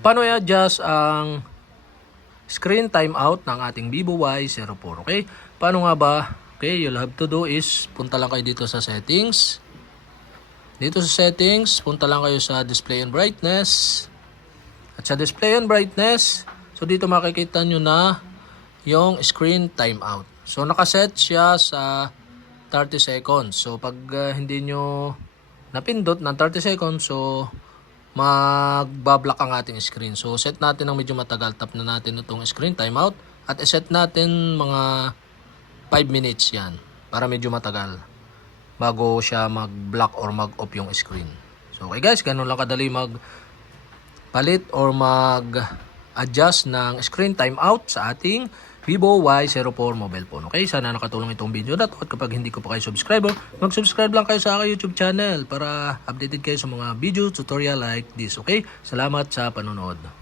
paano i-adjust ang screen timeout ng ating Vivo Y04. Okay? Paano nga ba? Okay, you'll have to do is punta lang kayo dito sa settings. Dito sa settings, punta lang kayo sa display and brightness. At sa display and brightness, so dito makikita nyo na yung screen timeout. So nakaset siya sa 30 seconds. So pag hindi nyo napindot ng 30 seconds, so magbablock ang ating screen. So set natin ng medyo matagal. Tap na natin itong screen timeout. At iset natin mga 5 minutes yan. Para medyo matagal. Bago siya mag-block or mag-off yung screen. So okay guys, ganun lang kadali mag-palit or mag-adjust ng screen timeout sa ating Vivo Y04 mobile phone. Okay, sana nakatulong itong video na to. At kapag hindi ko pa kayo subscriber, mag-subscribe lang kayo sa aking YouTube channel para updated kayo sa mga video tutorial like this. Okay, salamat sa panonood.